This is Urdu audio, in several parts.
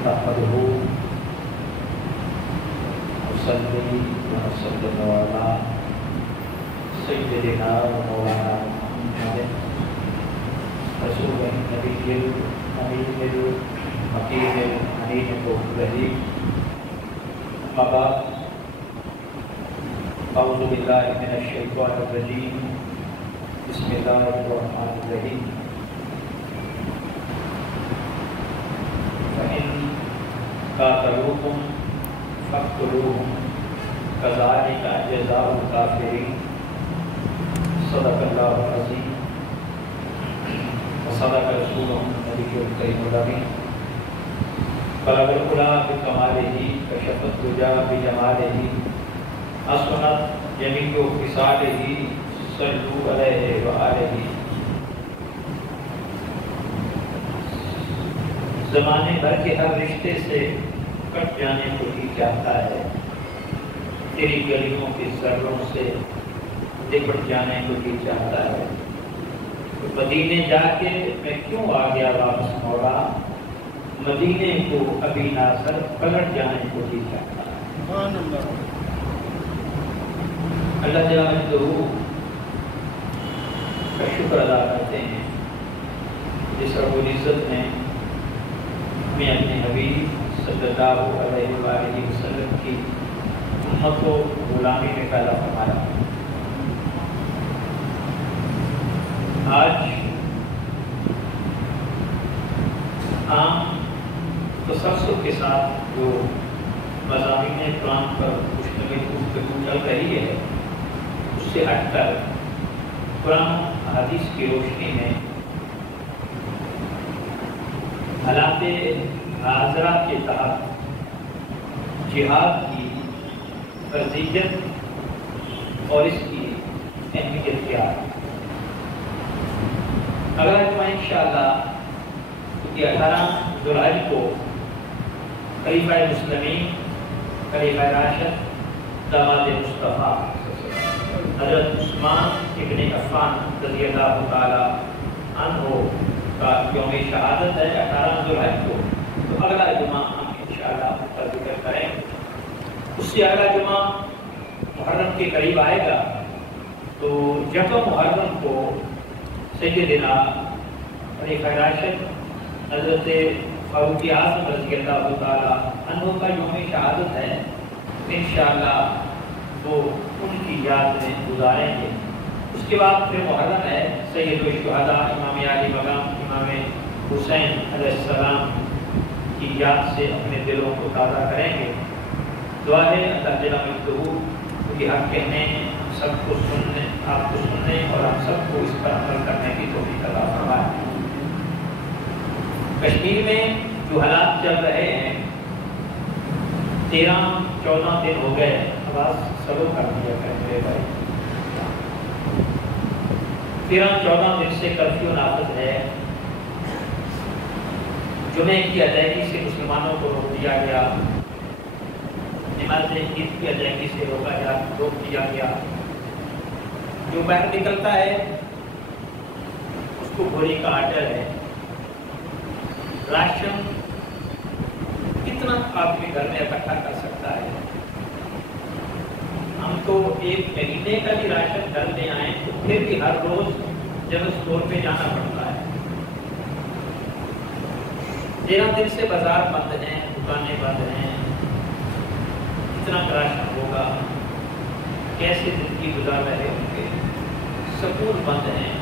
نحمده ونصلي ونسلم على سيدنا ومولانا محمد رسول النبي الأمين المكين الأمين الرحيم. أما بعد، أعوذ بالله من الشيطان الرجيم. بسم الله الرحمن الرحيم. فإن قاتلوكم فاقتلوهم كذلك جزاء الكافرين. صدق الله العظيم وصدق رسوله النبي الكريم الأمين. بلغ العلا بكماله كشف الدجى بجماله حسنت جميع خصاله صلوا علیہ وآلہ. زمانے بھر کے ہر رشتے سے کٹ جانے کو ہی چاہتا ہے، تیری گلیوں کی ذروں سے لپٹ جانے کو ہی چاہتا ہے. مدینے جا کے میں کیوں آ گیا واپس موڑا، مدینے کو ابھی ناصر پلٹ جانے کو ہی چاہتا ہے. اللہ جل جلالہ کا شکر ادا کرتے ہیں جس رب العزت نے ہمیں اپنے حبیب صلی اللہ علیہ وآلہ وسلم کی امت کو غلامی میں پیدا فرمایا. آج عام تسلسل کے ساتھ جو مضامین قرآن پر مشتمل گفتگو چل رہی ہے، اس سے ہٹ کر قرآن حدیث کی روشنی میں حالات حاضرہ کے تحت جہاد کی فرضیت اور اس کی اہمیت کیا ہے. اگر انشاءاللہ کہ 18 ذوالحج کو خلیفہ مسلمین، خلیفہ راشد، داماد مصطفیٰ حضرت عثمان ابن عفان رضی اللہ تعالی عنہ کا یوم شہادت ہے 18 ذوالحج کو. تو اگلا جمعہ ہم انشاءاللہ پر ذکر کریں. اس سے اگلا جمعہ محرم کے قریب آئے گا. تو یکم محرم کو سیدنا خلیفہ راشد حضرت فاروق اعظم رضی اللہ تعالی عنہ کا یوم شہادت ہے. انشاءاللہ وہ ان کی یاد میں گزاریں گے. اس کے بعد پھر محرم ہے، سید الشہداء امام علی مقام امام حسین علیہ السلام کی یاد سے اپنے دلوں کو تازہ کریں گے. دعا ہے اللہ جل جلالہ کی حق کہنے، سب کو سننے، آپ کو سننے اور ہم سب کو اس پر عمل کرنے کی توفیق عطا فرمائے. کشمیر میں جو حالات چل رہے ہیں، 13-14 دن ہو گئے. آواز سلو کر دیا کرے بھائی. 13-14 دن سے کرفیو نافذ ہے. جمعے کی ادائیگی سے مسلمانوں کو روک دیا گیا، نماز عید کی ادائیگی سے روک دیا گیا. جو باہر نکلتا ہے اس کو گولی کا آرڈر ہے. راشن کتنا آدمی گھر میں اکٹھا کر سکتا ہے؟ ہم تو 1 مہینے کا بھی راشن گھر لے آئیں تو پھر بھی ہر روز جنرل اسٹور پہ جانا پڑتا ہے. 13 دن سے بازار بند ہیں، دکانیں بند ہیں. کتنا راشن ہوگا؟ کیسے زندگی گزار رہے ہوں گے؟ سکول بند ہیں،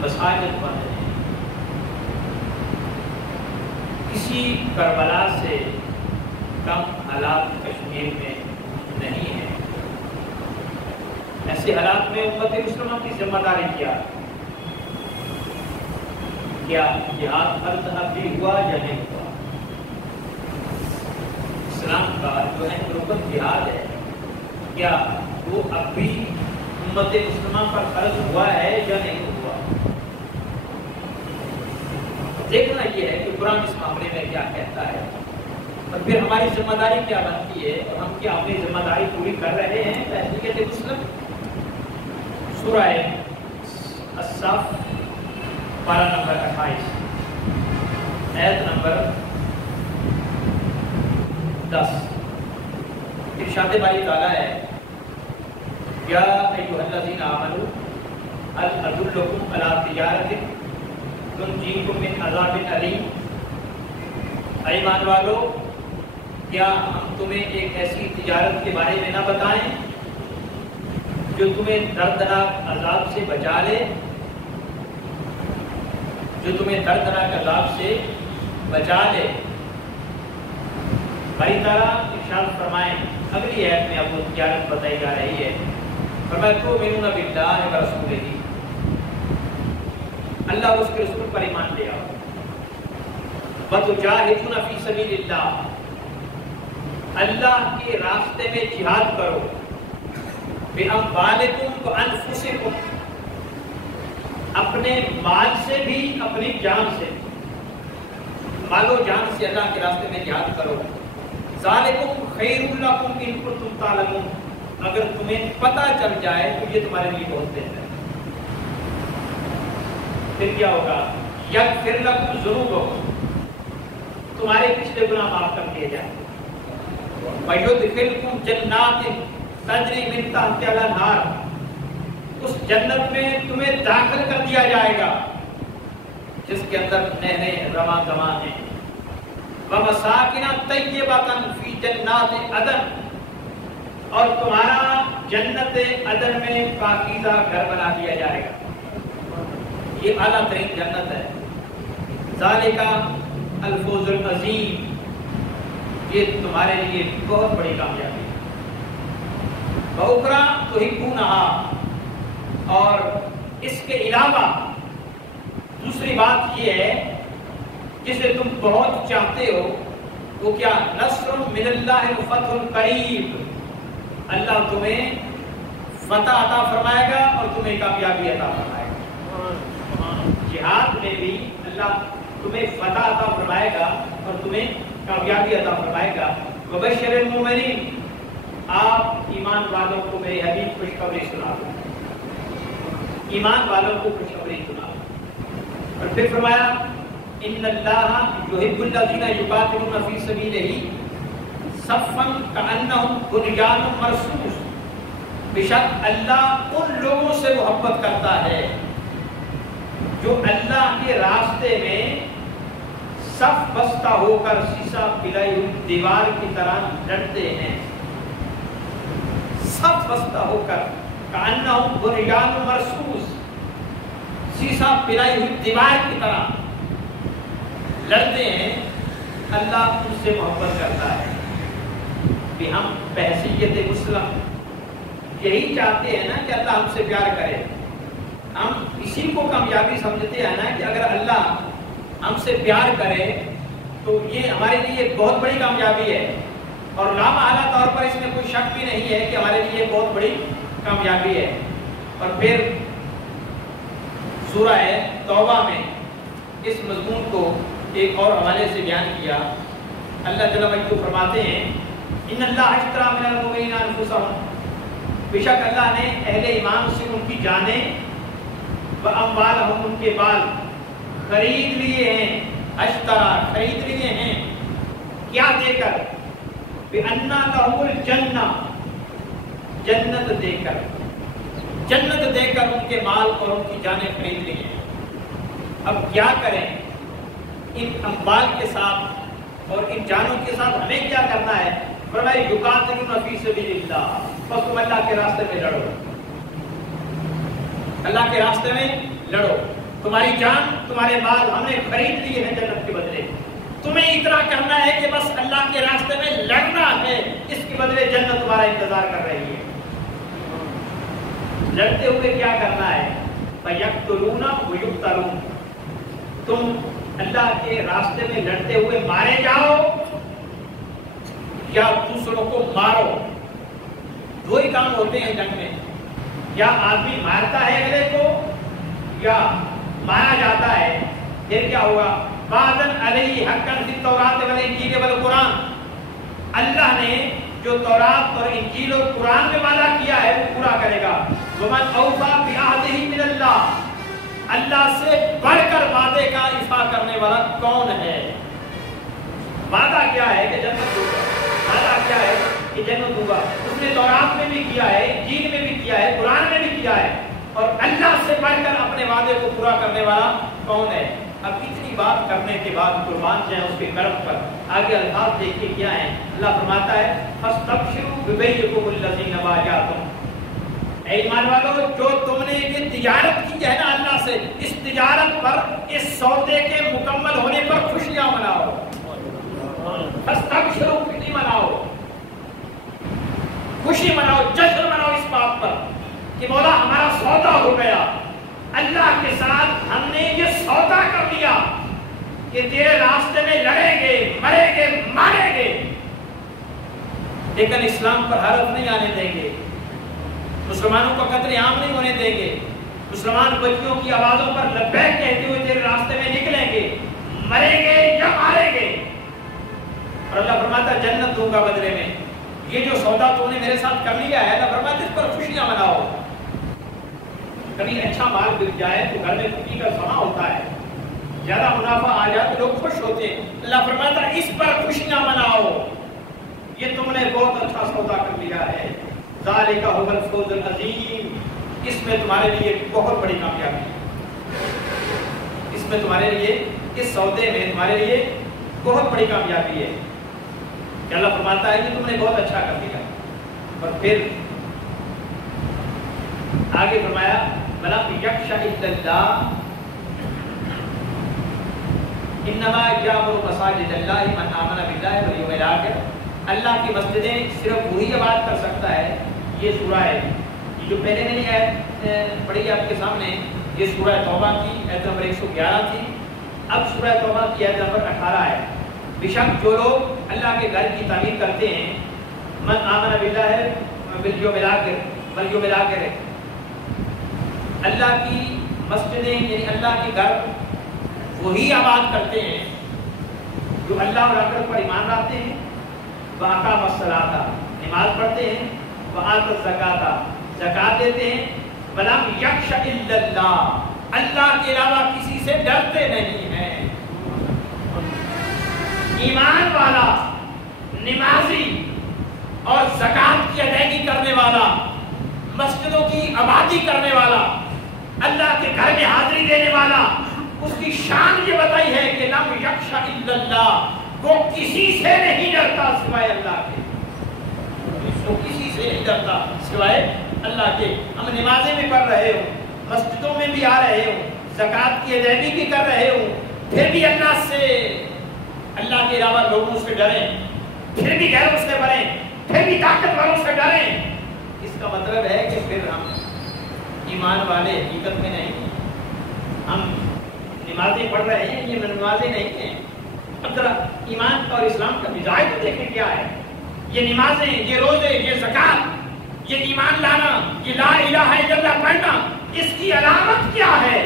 مساجد بند ہیں. کسی کربلا سے کم حالات کشمیر میں نہیں ہیں. ایسے حالات میں امت مسلمہ کی ذمہ داری کیا جہاد ہر طرح بھی ہوا یا نہیں ہوا؟ اسلام کا جو ہے رکن جہاد ہے، کیا وہ اب بھی امت مسلمہ پر فرض ہوا ہے یا نہیں ہوا؟ دیکھنا یہ ہے کہ قرآن اس معاملے میں کیا کہتا ہے اور پھر ہماری ذمہ داری کیا بنتی ہے اور ہم کیا اپنی ذمہ داری پوری کر رہے ہیں. تحقیقات مسلم سورہ الصف پارہ نمبر 28 آیت نمبر 10 ارشاد باری تعالیٰ ہے یا ایھا الذین آمنوا هل ادلکم علی تجارۃ تنجیکم من عذاب علیم، ایمان والو کیا ہم تمہیں ایک ایسی تجارت کے بارے میں نہ بتائیں جو تمہیں دردناک عذاب سے بچا لے، جو تمہیں دردناک عذاب سے بچا لے۔ باری تعالیٰ ارشاد فرمائیں اگلی آیت میں اب وہ تجارت بتائی جا رہی ہے، فرمایا تؤمنون باللہ ورسولہ، اللہ اور اس کے رسول پر ایمان لے آؤ، وتجاہدون فی سبیل اللہ، اللہ کے راستے میں جہاد کرو، بِأَمْوَالِكُمْ وَأَنفُسِكُمْ، اپنے مال سے بھی اپنی جان سے، مال و جان سے اللہ کے راستے میں جہاد کرو، ذَلِكُمْ خَيْرٌ لَكُمْ إِن كُنتُمْ تَعْلَمُونَ، اگر تمہیں پتہ چل جائے تو یہ تمہارے لیے بہت بہتر ہے۔ پھر کیا ہوگا؟ یغفر لکم ذنوبکم، تمہارے پچھلے گناہ معاف کر دیے جائیں، وَيُدْخِلْكُمْ جَنَّاتٍ تَجْرِی مِن تَحْتِہَا الْأَنْہَارُ، اس جنت میں تمہیں داخل کر دیا جائے گا جس کے اندر نہریں رواں رواں ہیں، وَمَسَاکِنَ طَیِّبَةً فِی جَنَّاتِ عَدْنٍ، اور تمہارا جنت عدن میں پاکیزہ گھر بنا دیا جائے گا، یہ اعلیٰ ترین جنت ہے، ذَلِکَ الفوز العظیم، یہ تمہارے لیے بہت بڑی کامیابی ہے۔ وَأُخْرَىٰ تُحِبُّونَہَا، اور اس کے علاوہ دوسری بات یہ ہے جسے تم بہت چاہتے ہو، وہ کیا؟ نصر من اللہ وفتح قریب، اللہ تمہیں فتح عطا فرمائے گا اور تمہیں کامیابی عطا فرمائے گا، جہاد میں بھی اللہ تمہیں فتح عطا فرمائے گا اور تمہیں کامیابی عطا فرمائے گا۔ وبشر المؤمنین، آپ ایمان والوں کو میرے حبیب خوشخبری سنا دو، ایمان والوں کو خوشخبری سنا دو۔ اور پھر فرمایا ان اللہ یحب الذین یقاتلون فی سبیلہ صفا کأنہم بنیان مرصوص، بے شک اللہ ان لوگوں سے محبت کرتا ہے جو اللہ کے راستے میں صف بستہ ہو کر سیسا پلائی ہوئی دیوار کی طرح لڑتے ہیں، صف بستہ ہو کر کأنہم بنیان مرصوص، سیسا پلائی ہوئی دیوار کی طرح لڑتے ہیں، اللہ ان سے محبت کرتا ہے۔ کہ ہم بحیثیت مسلم یہی چاہتے ہیں نا کہ اللہ ہم سے پیار کرے، ہم اسی کو کامیابی سمجھتے ہیں نا کہ اگر اللہ ہم سے پیار کرے تو یہ ہمارے لیے بہت بڑی کامیابی ہے، اور لامحالہ طور پر اس میں کوئی شک بھی نہیں ہے کہ ہمارے لیے بہت بڑی کامیابی ہے۔ اور پھر سورہ توبہ میں اس مضمون کو ایک اور حوالے سے بیان کیا، اللہ جل وعلا فرماتے ہیں ان اللہ اشتری من المؤمنین انفسهم، بے شک اللہ نے اہل ایمان سے ان کی جانیں، واموالہم، ان کے مال خرید لیے ہیں، اشترا خرید لیے ہیں، کیا دے کر؟ بِأَنَّ لَهُمُ الْجَنَّةَ، جنت دے کر، جنت دے کر ان کے مال اور ان کی جانیں خرید لی ہیں۔ اب کیا کریں ان اموال کے ساتھ اور ان جانوں کے ساتھ؟ ہمیں کیا کرنا ہے؟ فرمایا یقاتلون فی سبیل اللہ، بس تم اللہ کے راستے میں لڑو، اللہ کے راستے میں لڑو، تمہاری جان تمہارے مال ہم نے خرید لیے ہیں جنت کے بدلے، تمہیں اتنا کرنا ہے کہ بس اللہ کے راستے میں لڑنا ہے، اس کے بدلے جنت تمہارا انتظار کر رہی ہے۔ لڑتے ہوئے کیا کرنا ہے؟ فَيَقْتُلُونَ وَيُقْتَلُونَ، تم اللہ کے راستے میں لڑتے ہوئے مارے جاؤ یا دوسروں کو مارو، دو ہی کام ہوتے ہیں جنگ میں، یا آدمی مارتا ہے اگلے کو یا مارا جاتا ہے۔ پھر کیا ہوگا؟ وَعْدًا عَلَيْهِ حَقًّا فِي التَّوْرَاةِ وَالْإِنْجِيلِ وَالْقُرْآنِ، اللہ نے جو تورات اور انجیل اور قرآن میں وعدہ کیا ہے وہ پورا کرے گا۔ وَمَنْ أَوْفَىٰ بِعَهْدِهِ مِنَ اللَّهِ، اللہ سے بڑھ کر وعدے کا ایفا کرنے والا کون ہے؟ وعدہ کیا ہے کہ جنت ہوگا، کیا ہے کہ جنت دوں گا. اس نے تورات میں بھی کیا ہے, انجیل میں بھی کیا ہے, قرآن میں بھی کیا ہے. اور اللہ سے بڑھ کر اپنے وعدے کو پورا کرنے والا کون ہے؟ اب اتنی بات کرنے کے بعد قربان جائیں اس کے کرم پر. آگے الفاظ دیکھیے کیا ہیں. اللہ فرماتا ہے فاستبشروا ببیعکم الذی بایعتم. اے ایمان والو, جو تم نے یہ تجارت کی ہے نا اللہ سے, اس تجارت پر, اس سودے کے مکمل ہونے پر خوشیاں مناؤ. فاستبشروا, خوشی مناؤ, خوشی مناؤ, جشن مناؤ اس بات پر کہ مولا ہمارا سودا ہو گیا. اللہ کے ساتھ ہم نے یہ سودا کر لیا کہ تیرے راستے میں لڑیں گے, مریں گے, ماریں گے, لیکن اسلام پر حرف نہیں آنے دیں گے, مسلمانوں کا قتل عام نہیں ہونے دیں گے, مسلمان بچیوں کی آوازوں پر لبیک کہتے ہوئے تیرے راستے میں نکلیں گے, مریں گے یا ماریں گے. اور اللہ فرماتا ہے جنت دوں گا بدلے میں. یہ جو سودا تو نے میرے ساتھ کر لیا ہے, اللہ فرماتا ہے اس پر خوشیاں مناؤ. کبھی اچھا مال بک جائے تو گھر میں خوشی کا سما ہوتا ہے, زیادہ منافع آ جائے تو لوگ خوش ہوتے ہیں. اللہ فرماتا ہے اس پر خوشیاں مناؤ, یہ تم نے بہت اچھا سودا کر لیا ہے. ذالک هو الفوز العظیم. اس میں تمہارے لیے بہت بڑی کامیابی ہے. اس میں تمہارے لیے, اس سودے میں تمہارے لیے بہت بڑی کامیابی ہے. کہ اللہ فرماتا ہے کہ تم نے بہت اچھا کر لیا. اور پھر آگے فرمایا وَلَمْ يَخْشَ إِلَّا اللَّهَ إِنَّمَا يَعْمُرُ مَسَاجِدَ اللَّهِ مَنْ آمَنَ بِاللَّهِ وَالْيَوْمِ الْآخِرِ. اللہ کی مسجدیں صرف وہی آباد کر سکتا ہے. یہ سورہ ہے, یہ جو پہلے میں نے آیت پڑھی آپ کے سامنے, یہ سورہ توبہ کی آیت نمبر 111 تھی. اب سورہ توبہ کی آیت نمبر 18 ہے. بشک جو لوگ اللہ کے گھر کی تعمیر کرتے ہیں, من آمن باللہ والیوم الآخر, اللہ کی مسجدیں یعنی اللہ کے گھر وہی آباد کرتے ہیں جو اللہ اور آخرت پر ایمان رکھتے ہیں. وَأَقَامَ الصَّلَاةَ, نماز پڑھتے ہیں. وَآتَى الزَّكَاةَ, زکات دیتے ہیں. وَلَمْ يَخْشَ إِلَّا اللَّهَ, اللہ کے علاوہ کسی سے ڈرتے نہیں ہیں. ایمان والا, نمازی اور زکات کی ادائیگی کرنے والا, مسجدوں کی آبادی کرنے والا, اللہ کے گھر میں حاضری دینے والا, اس کی شان یہ بتائی ہے کہ لم یخشى الا اللہ, وہ کسی سے نہیں ڈرتا سوائے اللہ کے. وہ کسی سے نہیں ڈرتا سوائے اللہ کے. ہم نمازیں بھی پڑھ رہے ہوں, مسجدوں میں بھی آ رہے ہوں, زکات کی ادائیگی بھی کر رہے ہوں, پھر بھی اللہ سے, اللہ کے علاوہ لوگوں سے ڈریں, پھر بھی غیروں سے ڈریں, پھر بھی طاقت والوں سے ڈریں. اس کا مطلب ہے کہ پھر ہم ایمان والے حقیقت میں نہیں. ہم نمازیں پڑھ رہے ہیں, یہ نمازیں نہیں ہیں. اگر ایمان اور اسلام کا مزاج تو دیکھیں کیا ہے. یہ نمازیں, یہ روزے, یہ زکات, یہ ایمان لانا, یہ لا الہ الا اللہ پڑھنا, اس کی علامت کیا ہے,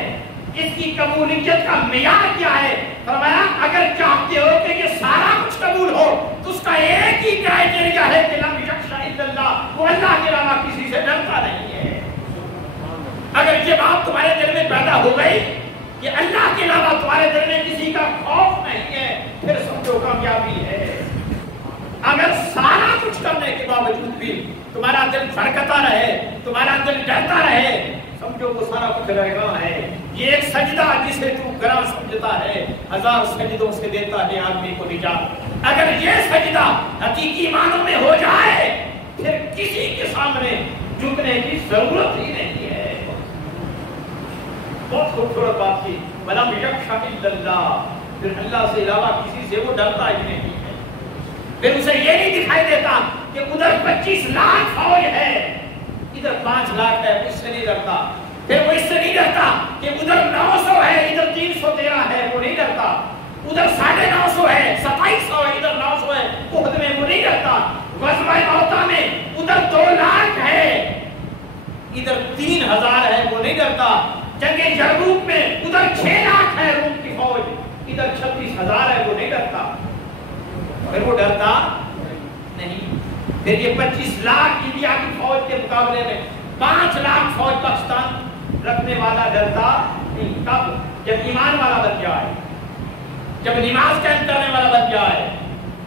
اس کی قبولیت کا معیار کیا ہے. فرمایا اگر چاہتے ہو کہ یہ سارا کچھ قبول ہو تو اس کا ایک ہی کرائٹیریا ہے کہ لم یخشى الا اللہ, وہ اللہ کے علاوہ کسی سے ڈرتا نہیں ہے. اگر یہ بات تمہارے دل میں پیدا ہو گئی کہ اللہ کے علاوہ تمہارے دل میں کسی کا خوف نہیں ہے, پھر سمجھو کامیابی ہے. اگر سارا کچھ کرنے کے باوجود بھی تمہارا دل دھڑکتا رہے, تمہارا دل ڈرتا رہے, سمجھو وہ سارا کچھ رہے گا ہے. یہ ایک سجدہ جسے تو گراں سمجھتا ہے, 1000 سجدوں سے دیتا ہے آدمی کو نجات. اگر یہ سجدہ حقیقی معنوں میں ہو جائے پھر کسی کے سامنے جھکنے کی ضرورت ہی نہیں ہے. بہت خوبصورت بات کی. وَلَمْ يَخْشَ إِلَّا اللَّهَ, پھر اللہ سے علاوہ کسی سے وہ ڈرتا ہی نہیں ہے. پھر اسے یہ نہیں دکھائی دیتا کہ ادھر 25 لاکھ فوج ہے, ادھر 5 لاکھ ہے, اس سے نہیں ڈرتا. پھر وہ اس سے نہیں ڈرتا کہ ادھر 900 ہے, ادھر 313 ہے, وہ نہیں ڈرتا. ادھر 950 ہے, 2700 ہے, ادھر 900 ہے, احد میں وہ نہیں ڈرتا. غزوہ موطا میں ادھر 2 لاکھ ہے, ادھر 3000 ہے, وہ نہیں ڈرتا. جنگ یرموک میں ادھر 6 لاکھ ہے روم کی فوج, ادھر 36,000 ہے, وہ نہیں ڈرتا. پھر وہ ڈرتا نہیں. پھر یہ 25 لاکھ انڈیا کی فوج کے مقابلے میں 5 لاکھ فوج پاکستان رکھنے والا ڈرتا نہیں. کب؟ جب ایمان والا بن جائے, جب نماز قائم کرنے والا بن جائے,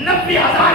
90,000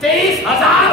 23,000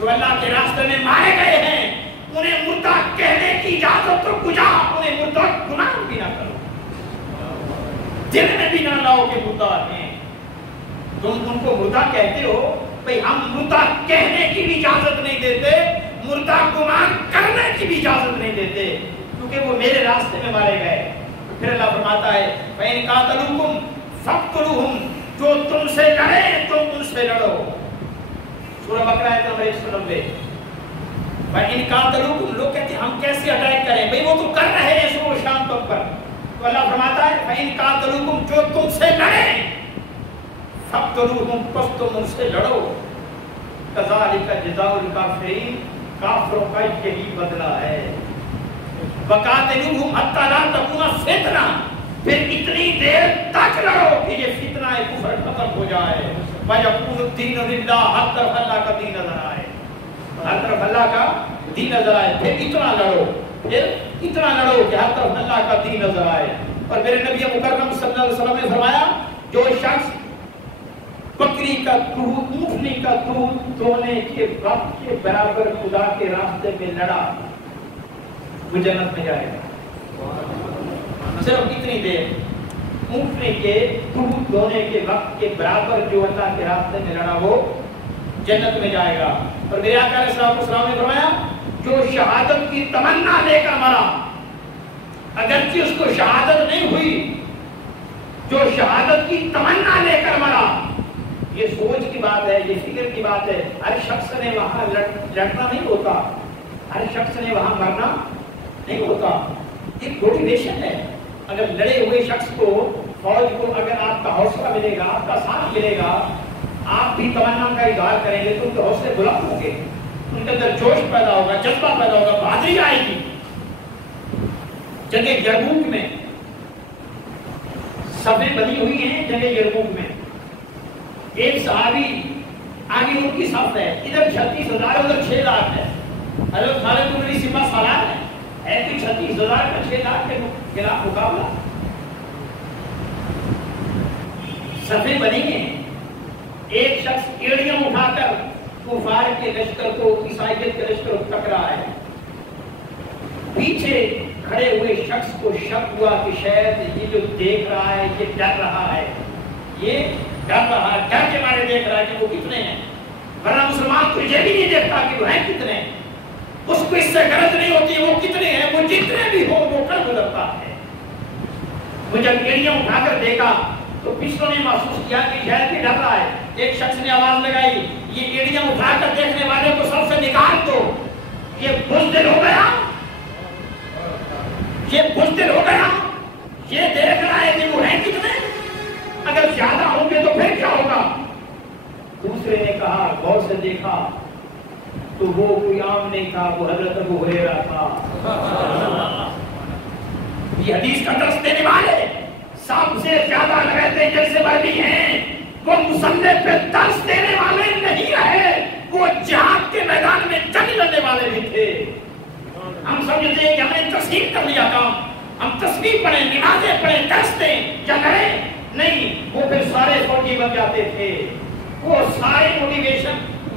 جو اللہ کے راستے میں مارے گئے ہیں انہیں مردہ کہنے کی اجازت تو گجا، انہیں مردہ گناہ بھی نہ کرو، دل میں بھی نہ لاؤ کہ مردہ ہیں۔ تم ان کو مردہ کہتے ہو، بھئی ہم مردہ کہنے کی بھی اجازت نہیں دیتے، مردہ گمان کرنے کی بھی اجازت نہیں دیتے، کیونکہ وہ میرے راستے میں مارے گئے۔ پھر اللہ فرماتا ہے فَإِنْ قَاتَلُوكُمْ فَاقْتُلُوهُمْ، جو تم سے لڑے تم ان سے لڑو۔ سورہ بقرہ آیت نمبر 190۔ فَإِنْ قَاتَلُوكُمْ، لوگ کہتے ہیں ہم کیسے اٹیک کریں، بھئی وہ تو کر رہے ہیں صبح و شام تک پر، تو اللہ فرماتا ہے فَإِنْ قَاتَلُوكُمْ، جو تم سے لڑیں فَاقْتُلُوهُمْ، پس تم ان سے لڑو۔ كَذَلِكَ جَزَاءُ الْكَافِرِينَ، کافروں کا یہی بدلہ ہے۔ وَقَاتِلُوهُمْ حَتَّى لَا تَكُونَ فِتْنَةٌ، پھر اتنی دیر تک لڑو کہ یہ فتنہ کفر ختم ہو جائے۔ وَيَكُونُ الدِّينُ لِلَّهِ، ہر طرف اللہ کا دین نظر آئے، ہر طرف اللہ کا دین نظر آئے۔ پھر اتنا لڑو، پھر اتنا لڑو کہ ہر طرف اللہ کا دین نظر آئے۔ اور میرے نبی مکرم صلی اللہ علیہ وسلم نے فرمایا جو شخص بکری کا دودھ، اونٹنی کا دودھ دھونے کے وقت کے برابر خدا کے راستے میں لڑا وہ جنت میں جائے گا۔ صرف اتنی دیر، اونٹنے کے دودھ دھونے کے وقت کے برابر جو اللہ کے راستے میں لڑا وہ جنت میں جائے گا۔ اور میرے آقا علیہ الصلوۃ والسلام نے فرمایا جو شہادت کی تمنا لے کر مرا، اگرچہ اس کو شہادت نہیں ہوئی، جو شہادت کی تمنا لے کر مرا، یہ سوچ کی بات ہے، یہ فکر کی بات ہے۔ ہر شخص نے وہاں لڑنا نہیں ہوتا، ہر شخص نے وہاں مرنا نہیں ہوتا، ایک موٹیویشن ہے۔ اگر لڑے ہوئے شخص کو، فوج کو اگر آپ کا حوصلہ ملے گا، آپ کا ساتھ ملے گا، آپ بھی تمنا کا اظہار کریں گے تو ان کے حوصلے بلند ہوں گے، ان کے اندر جوش پیدا ہوگا، جذبہ پیدا ہوگا، بہادری آئے گی۔ جنگ یرموک میں صفیں بنی ہوئی ہیں، جنگ یرموک میں ایک صحابی آگے ان کی صف ہے، ادھر 36,000 ادھر 6 لاکھ ہے۔ حضرت خالد بن ولید سپہ سالار ہے کہ 36,000 کا 6 لاکھ کے خلاف مقابلہ۔ صفیں بنی ہیں، ایک شخص ایڑیاں اٹھا کر کفار کے لشکر کو، عیسائیت کے لشکر کو ٹکرا ہے۔ پیچھے کھڑے ہوئے شخص کو شک ہوا کہ شاید یہ جو دیکھ رہا ہے یہ ڈر رہا ہے، یہ ڈر رہا ہے، ڈر کے مارے دیکھ رہا ہے کہ وہ کتنے ہیں، ورنہ مسلمان تو یہ بھی نہیں دیکھتا کہ وہ ہیں کتنے، اس کو اس سے غرض نہیں ہوتی وہ کتنے ہیں، وہ جتنے بھی ہو وہ کر گزرتا ہے۔ وہ جب ایڑیاں اٹھا کر دیکھا تو پچھلوں نے محسوس کیا کہ شاید یہ ڈر رہا ہے۔ ایک شخص نے آواز لگائی یہ ایڑیاں اٹھا کر دیکھنے والے کو سب سے نکال دو، یہ بزدل ہو گیا، یہ بزدل ہو گیا، یہ دیکھ رہا ہے کہ وہ ہیں کتنے، اگر زیادہ ہوں گے تو پھر کیا ہوگا۔ دوسرے نے کہا غور سے دیکھا تو وہ کوئی عام نہیں تھا، وہ حضرت ابو ہریرہ تھا۔ یہ حدیث کا درس دینے والے سب سے زیادہ لگتے جیسے بھی ہیں، وہ مصنف پہ درس دینے والے نہیں رہے، وہ جہاد کے میدان میں جنگ لڑنے والے بھی تھے۔ ہم سمجھتے ہیں کہ ہم نے تسلیم کر لیا کام، ہم تسبیح پڑھیں، نمازیں پڑھیں، درس دیں یا لڑیں، نہیں، وہ پھر سارے فوجی بن جاتے تھے، وہ سارے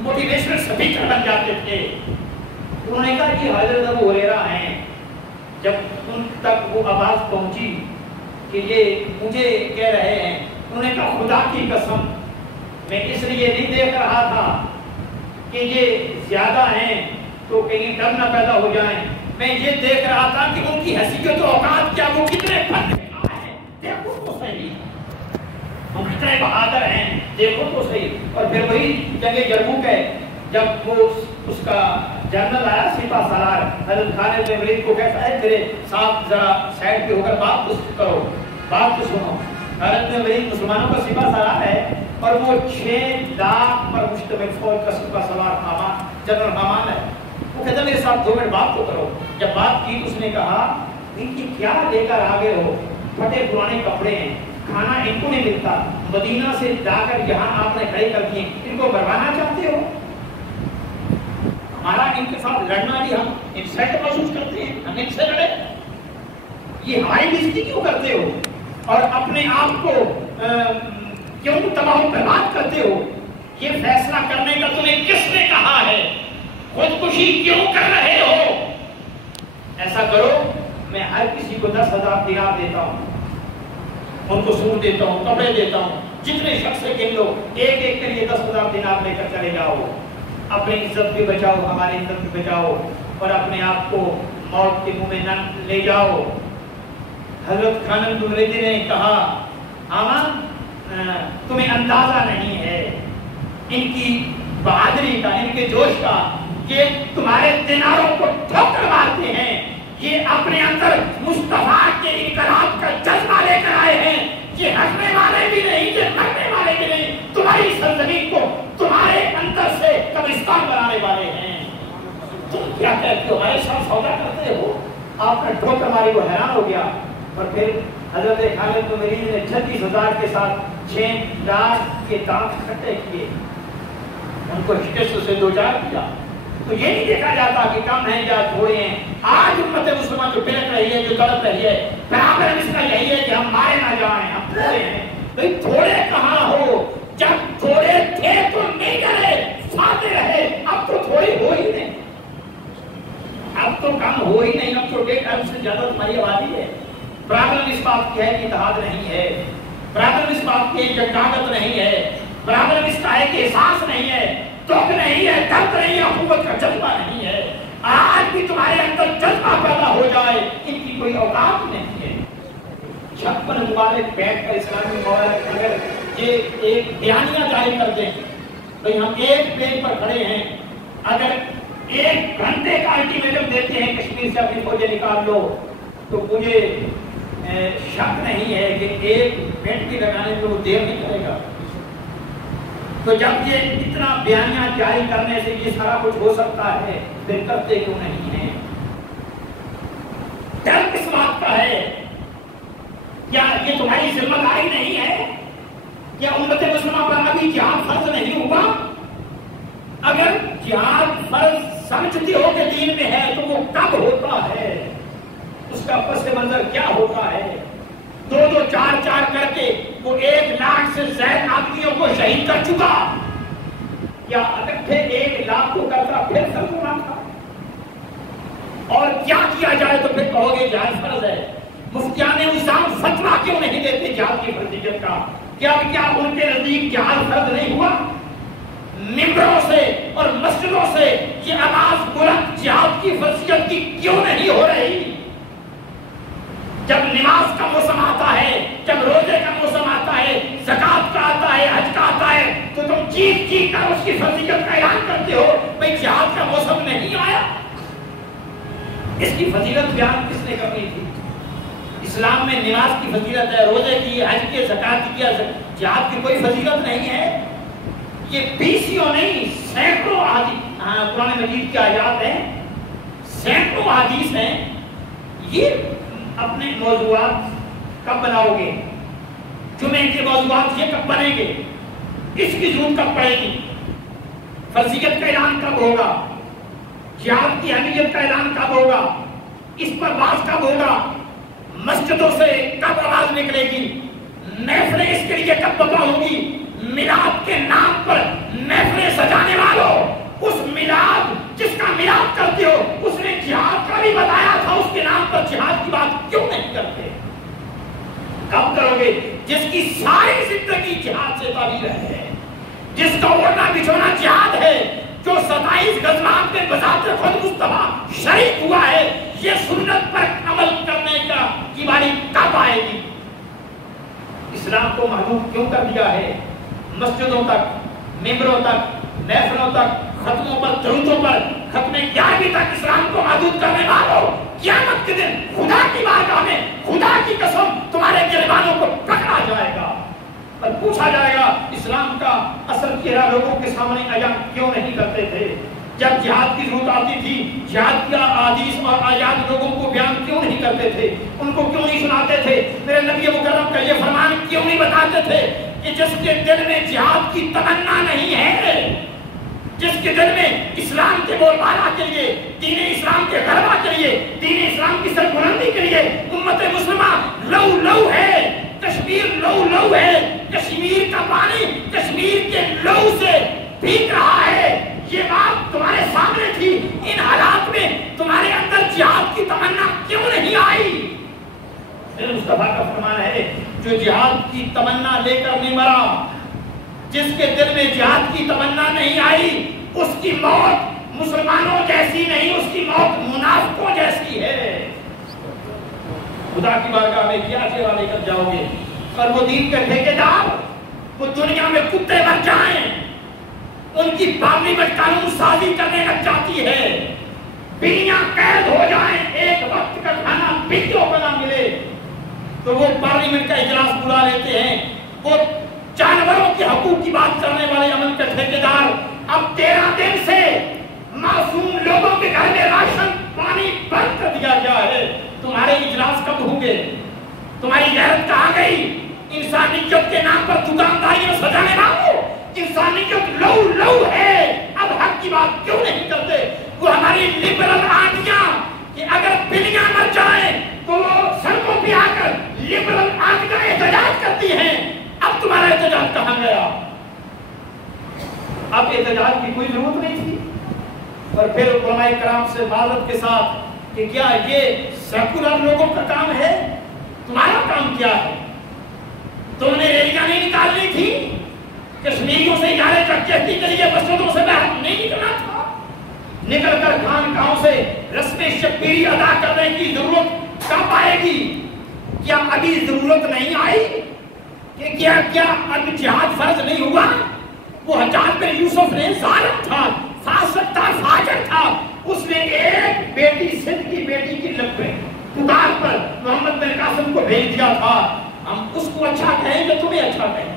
موٹیویشنل سپیکر بن جاتے تھے۔ انہوں نے کہا کہ حضرت ابو ہریرہ ہیں۔ جب ان تک وہ آواز پہنچی کہ یہ مجھے کہہ رہے ہیں، انہوں نے کہا خدا کی قسم میں اس لیے نہیں دیکھ رہا تھا کہ یہ زیادہ ہیں تو کہیں ڈر نہ پیدا ہو جائیں، میں یہ دیکھ رہا تھا کہ ان کی حیثیت و اوقات کیا، وہ کتنے پھٹ ہیں، دیکھو تو صحیح، ہم کتنے بہادر ہیں، دیکھو تو صحیح۔ اور پھر وہی جنگ یرموک ہے، جب وہ اس کا جنرل آیا سپہ سالار حضرت خالد بن ولید کو کہتا ہے میرے ساتھ ذرا سائڈ پہ ہو کر بات تو کرو، بات تو سنو۔ خالد بن ولید مسلمانوں کا سپہ سالار ہے اور وہ 6 لاکھ پر مشتمل فوج کا سپہ سالار جنرل حامان ہے۔ وہ کہتا ہے میرے ساتھ 2 منٹ بات تو کرو۔ جب بات کی تو اس نے کہا یہ کیا لے کر آگے ہو، پھٹے پرانے کپڑے ہیں، کھانا ان کو نہیں ملتا، مدینہ سے جا کر یہاں آپ نے کھڑے کر دیے، ان کو مروانا چاہتے ہو؟ ہمارا ان کے ساتھ لڑنا بھی ہم انسلٹ محسوس کرتے ہیں، ہم ان سے لڑے، یہ ہماری بےزتی کیوں کرتے ہو اور اپنے آپ کو کیوں تباہ و برباد کرتے ہو؟ یہ فیصلہ کرنے کا تمہیں کس نے کہا ہے خوشی کیوں کر رہے ہو؟ ایسا کرو میں ہر کسی کو 10,000 دینار دیتا ہوں، ان کو سوٹ دیتا ہوں، کپڑے دیتا ہوں، جتنے شخص سے گن لو ایک ایک کے لیے 10,000 دینار لے کر چلے جاؤ، اپنی عزت بھی بچاؤ، ہماری عزت بھی بچاؤ، اور اپنے آپ کو موت کے منہ میں نہ لے جاؤ۔ حضرت خانم دولتی نے کہا آمان تمہیں اندازہ نہیں ہے ان کی بہادری کا، ان کے جوش کا، کہ تمہارے دیناروں کو ٹھوکر مارتے ہیں، یہ اپنے اندر مصطفیٰ کے انقلاب کا جذبہ لے کر آئے ہیں، یہ ہٹنے والے بھی نہیں، یہ مرنے والے بھی نہیں، تمہاری سرزمین کو تمہارے اندر سے قبرستان بنانے والے ہیں۔ تم کیا کہتے ہو؟ ہمارے ساتھ سودا کرتے ہو؟ آپ نے ٹھوکر ماری، وہ حیران ہو گیا، اور پھر حضرت خالد بن ولید نے 36,000 کے ساتھ 6 لاکھ کے دانت کھٹے کیے، ان کو شکست سے دوچار کیا۔ تو یہ نہیں دیکھا جاتا کہ کم ہیں یا تھوڑے ہیں۔ آج امت مسلمان جو بلک رہی ہے، جو تڑپ رہی ہے، برابر اس کا یہی ہے کہ ہم مارے نہ جائیں، ہم تھوڑے ہیں۔ بھئی تھوڑے کہاں ہو؟ جب تھوڑے تھے تو نہیں ڈرے، ساتھ رہے، اب تو تھوڑے ہو ہی نہیں، اب تو کم ہو ہی نہیں، اب تو 1.5 ارب سے زیادہ تمہاری آبادی ہے۔ پرابلم اس بات کی ہے کہ اتحاد نہیں ہے، پرابلم اس بات کی ہے کہ جنگاگت نہیں ہے، پرابلم اس کا ہے کہ احساس نہیں ہے، دکھ نہیں ہے، درد نہیں ہے، حکومت کا جذبہ نہیں ہے۔ آج بھی تمہارے اندر جذبہ پیدا ہو جائے، ان کی کوئی اوقات نہیں ہے۔ 56 مبارک بیٹھ کر اسلامی مبارک اگر یہ ایک بیانیہ جاری کر دیں، بھئی ہم ایک پیج پر کھڑے ہیں، اگر 1 گھنٹے کا الٹیمیٹم دیتے ہیں کشمیر سے اپنی فوجیں نکال لو، تو مجھے شک نہیں ہے کہ 1 منٹ بھی لگانے میں وہ دیر نہیں کرے گا۔ تو جب یہ اتنا بیانیہ جاری کرنے سے یہ سارا کچھ ہو سکتا ہے، پھر کرتے کیوں نہیں ہیں؟ ڈر کس بات کا ہے؟ کیا یہ تمہاری ذمہ داری نہیں ہے؟ کیا امت مسلمہ پر ابھی جہاد فرض نہیں ہوا؟ اگر جہاد فرض سمجھتی ہو کہ دین میں ہے تو وہ کب ہوتا ہے؟ اس کا پس منظر کیا ہوتا ہے؟ 2-2 4-4 کر کے وہ 1 لاکھ سے زائد آدمیوں کو شہید کر چکا، کیا اکٹھے 1 لاکھ کو کرتا پھر فرض ہونا تھا؟ اور کیا کیا جائے تو پھر کہو گے جہاد فرض ہے؟ مفتیان نظام فتویٰ کیوں نہیں دیتے جہاد کی فرضیت کا؟ کیا ان کے نزدیک جہاد فرض نہیں ہوا؟ ممبروں سے اور مسجدوں سے یہ آواز بلند جہاد کی فرضیت کی کیوں نہیں ہو رہی؟ جب نماز کا موسم آتا ہے، جب روزے کا موسم آتا ہے، زکات کا آتا ہے، حج کا آتا ہے، تو تم چیخ چیخ کر اس کی فضیلت کا اعلان کرتے ہو، بھئی جہاد کا موسم نہیں آیا۔ اس کی فضیلت بیان کس نے کرنی تھی؟ اسلام میں نماز کی فضیلت ہے، روزے کی، حج کی، زکات کی، جہاد کی کوئی فضیلت نہیں ہے۔ یہ 20 نہیں، سینکڑوں قرآن مجید کے آیات ہیں، سینکڑوں حدیث ہیں۔ یہ اپنے موضوعات کب بناؤ گے؟ جمعے کے موضوعات یہ کب بنیں گے؟ اس کی ضرورت کب پڑے گی؟ فرضیت کا اعلان کب ہوگا؟ جہاد کی اہمیت کا اعلان کب ہوگا؟ اس پر بات کب ہوگا؟ مسجدوں سے کب آواز نکلے گی؟ محفلیں اس کے لیے کب برپا ہوگی؟ میلاد کے نام پر محفلیں سجانے والوں، اس میلاد جس کا میلاد کرتے ہو اس نے جہاد کا بھی بتایا تھا، اس کے نام پر جہاد کی بات کیوں نہیں کرتے؟ کب کرو گے؟ جس کی ساری زندگی جہاد سے تعبیر ہے، جس کا اوڑھنا بچھونا جہاد ہے، جو 27 غزوات میں بذات خود مصطفیٰ شریک ہوا ہے، یہ سنت پر عمل کرنے کی باری کب آئے گی؟ اسلام کو محدود کیوں کر دیا ہے؟ مسجدوں تک، ممبروں تک، محفلوں تک، ختموں پر، درودوں پر، ختم 11ویں تک اسلام کو محدود کرنے والوں، قیامت کے دن خدا کی بارگاہ میں خدا کی قسم تمہارے گریبانوں کو پکڑا جائے گا اور پوچھا جائے گا اسلام کا اصل چہرہ لوگوں کے سامنے عیاں کیوں نہیں کرتے تھے؟ جب جہاد کی ضرورت آتی تھی، جہاد کی احادیث اور آیات لوگوں کو بیان کیوں نہیں کرتے تھے؟ ان کو کیوں نہیں سناتے تھے؟ میرے نبی مکرم کا یہ فرمان کیوں نہیں بتاتے تھے کہ جس کے دل میں جہاد کی تمنا نہیں ہے، جس کے دل میں اسلام کے بول بالا کے لیے، دین اسلام کے غلبہ کے لیے، دین اسلام کی سربلندی کے لیے امت مسلمہ لو لو ہے، کشمیر لو لو ہے، کشمیر کا پانی کشمیر کے لو سے بھیگ رہا ہے، یہ بات تمہارے سامنے تھی، ان حالات میں تمہارے اندر جہاد کی تمنا کیوں نہیں آئی؟ میرے مصطفیٰ کا فرمان ہے جو جہاد کی تمنا لے کر نہیں مرا، جس کے دل میں جہاد کی تمنا نہیں آئی، اس کی موت مسلمانوں جیسی نہیں، اس کی موت منافقوں جیسی ہے۔ خدا کی بارگاہ میں کیا چہرہ لے کر جاؤ گے؟ اور وہ دین کے ٹھیکیدار وہ دنیا میں کتے مر جائیں، ان کی پارلیمنٹ قانون سازی کرنے لگ جاتی ہے، بلیاں قید ہو جائیں، ایک وقت کا کھانا بلیوں کو نہ ملے تو وہ پارلیمنٹ کا اجلاس بلا لیتے ہیں۔ وہ جانوروں کے حقوق کی بات کرنے والے عمل کے ٹھیکیدار اب 13 دن سے معصوم لوگوں کے گھر میں راشن پانی بند کر دیا گیا ہے۔ تمہارے اجلاس کب ہوں گے؟ تمہاری غیرت کہاں گئی؟ انسانیت کے نام پر دکانداریاں سجانے والوں، انسانیت لو لو ہے، اب حق کی بات کیوں نہیں کرتے؟ وہ ہماری لبرل آنٹیاں کہ اگر بلیاں مر جائیں تو وہ سڑکوں پہ آ کر لبرل آنٹیاں احتجاج کرتی ہیں۔ اب تمہارا احتجاج کہاں گیا؟ اب احتجاج کی کوئی ضرورت نہیں تھی۔ اور پھر علماء کرام سے معذرت کے ساتھ کہ کیا یہ سیکولر لوگوں کا کام ہے؟ تمہارا کام کیا ہے؟ تم نے ریلیاں نہیں نکالنی تھی؟ کشمیریوں سے اجارے چکچہتی کے لیے مسجدوں سے باہر نہیں نکلنا تھا؟ نکل کر خانقاہوں سے رسم شبیری ادا کرنے کی ضرورت کب آئے گی؟ کیا ابھی ضرورت نہیں آئی؟ کہ کیا اب جہاد فرض نہیں ہوا؟ وہ حجاج بن یوسف نے ظالم تھا، فاسق تھا، فاجر تھا، اس نے ایک بیٹی سندھ کی بیٹی کی لبے پکار پر محمد بن قاسم کو بھیج دیا تھا۔ ہم اس کو اچھا کہیں کہ تمہیں اچھا کہیں؟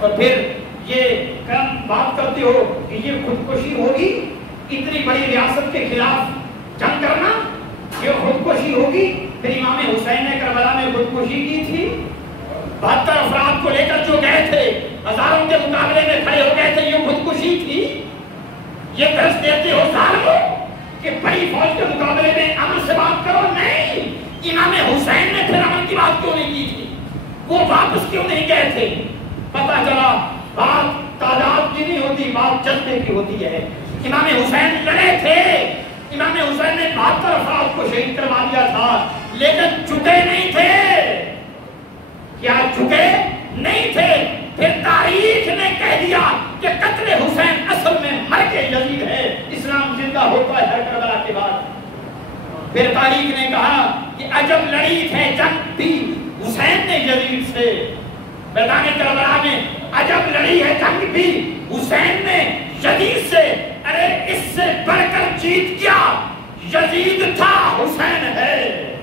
اور پھر یہ بات کرتے ہو کہ یہ خودکشی ہوگی، اتنی بڑی ریاست کے خلاف جنگ کرنا یہ خودکشی ہوگی؟ پھر امام حسین نے کربلا میں خودکشی کی تھی، 72 افراد کو لے کر جو گئے تھے، ہزاروں کے مقابلے میں کھڑے ہو گئے تھے، یہ خودکشی تھی؟ یہ درس دیتے ہو ظالموں کہ بڑی فوج کے مقابلے میں امن سے بات کرو؟ نہیں، امام حسین نے پھر امن کی بات کیوں نہیں کی تھی؟ وہ واپس کیوں نہیں گئے تھے؟ پتہ چلا بات تعداد کی نہیں ہوتی، بات جذبے کی ہوتی ہے۔ امام حسین لڑے تھے، امام حسین نے 72 افراد کو شہید کروا دیا تھا، لیکن جھکے نہیں تھے۔ کیا جھکے نہیں تھے؟ پھر تاریخ نے کہہ دیا کہ قتل حسین اصل میں مرگ یزید ہے، اسلام زندہ ہوتا ہے ہر کربلا کے بعد۔ پھر تاریخ نے کہا کہ عجب لڑی تھے جنگ بھی حسین نے یزید سے، میدان کربلا میں عجب لڑی ہے جنگ بھی حسین نے یزید سے۔ ارے اس سے بڑھ کر جیت کیا؟ یزید تھا، حسین ہے۔